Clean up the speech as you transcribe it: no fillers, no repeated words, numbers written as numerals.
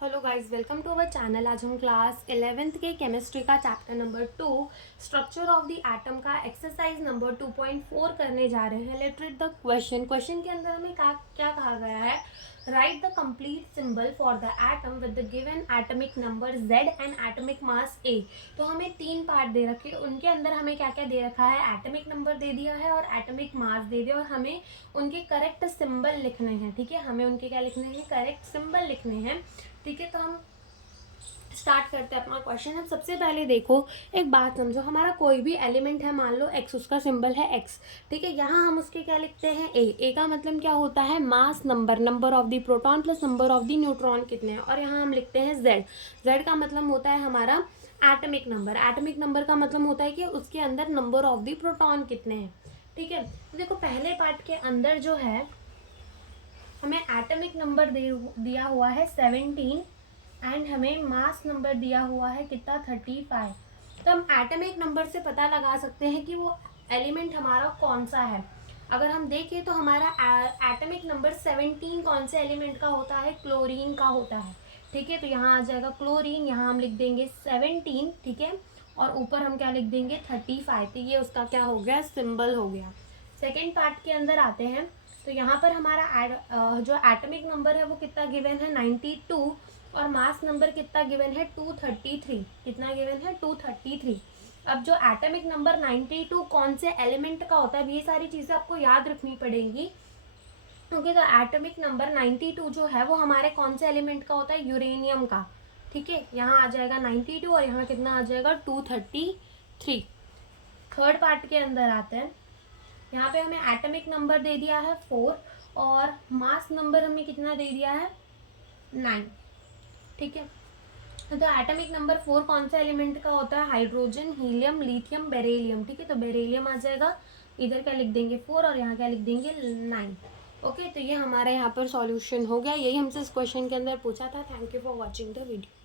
Hello guys, welcome to our channel. आज हम class 11th के केमिस्ट्री का chapter number 2 structure of the atom का एक्सरसाइज नंबर 2.4 करने जा रहे हैं। लेट्स रीड द क्वेश्चन के अंदर हमें क्या कहा गया है। Right the complete symbol for the atom with the given atomic number Z and atomic mass A। तो हमें 3 पार्ट दे रखे, उनके अंदर हमें क्या क्या दे रखा है, एटॉमिक नंबर दे दिया है और एटॉमिक मास दे दिया, और हमें उनके करेक्ट सिंबल लिखने हैं। ठीक है, हमें उनके क्या लिखने हैं, करेक्ट सिंबल लिखने हैं। ठीक है, तो हम स्टार्ट करते हैं अपना क्वेश्चन। अब सबसे पहले देखो, एक बात समझो, हमारा कोई भी एलिमेंट है, मान लो x, उसका सिंबल है x। ठीक है, यहाँ हम उसके क्या लिखते हैं, a का मतलब क्या होता है, mass number, number of the proton plus number of the neutron कितने हैं। और यहाँ हम लिखते हैं z का मतलब होता है हमारा एटॉमिक नंबर। एटॉमिक नंबर का मतलब होता है कि उसके अंदर नंबर ऑफ द प्रोटॉन कितने हैं। ठीक है, तो देखो पहले पार्ट के अंदर जो है हमें एटॉमिक नंबर दिया हुआ है 17 एंड हमें मास नंबर दिया हुआ है कितना, 35। तो हम एटॉमिक नंबर से पता लगा सकते हैं कि वो एलिमेंट हमारा कौन सा है। अगर हम देखें तो हमारा एटॉमिक नंबर 17 कौन से एलिमेंट का होता है, क्लोरीन का होता है। ठीक है, तो यहाँ आ जाएगा क्लोरीन, यहाँ हम लिख देंगे 17। ठीक है, और ऊपर हम क्या लिख देंगे, 35। तो ये उसका क्या हो गया, सिंबल हो गया। सेकेंड पार्ट के अंदर आते हैं, तो यहाँ पर हमारा जो एटॉमिक नंबर है वो कितना गिवन है, 92, और मास नंबर कितना गिवन है, 233। कितना गिवन है, 233। अब जो एटॉमिक नंबर 92 कौन से एलिमेंट का होता है, ये सारी चीज़ें आपको याद रखनी पड़ेंगी, क्योंकि तो एटॉमिक नंबर 92 जो है वो हमारे कौन से एलिमेंट का होता है, यूरेनियम का। ठीक है, यहाँ आ जाएगा 92 और यहाँ कितना आ जाएगा, 233। थर्ड पार्ट के अंदर आते हैं, यहाँ पे हमें एटॉमिक नंबर दे दिया है 4 और मास नंबर हमें कितना दे दिया है, 9। ठीक है, तो एटॉमिक नंबर 4 कौन सा एलिमेंट का होता है, हाइड्रोजन, हीलियम, लिथियम, बेरिलियम। ठीक है, तो बेरिलियम आ जाएगा, इधर क्या लिख देंगे 4 और यहाँ क्या लिख देंगे 9। ओके, तो ये हमारे यहाँ पर सॉल्यूशन हो गया। यही हमसे इस क्वेश्चन के अंदर पूछा था। Thank you for watching the video.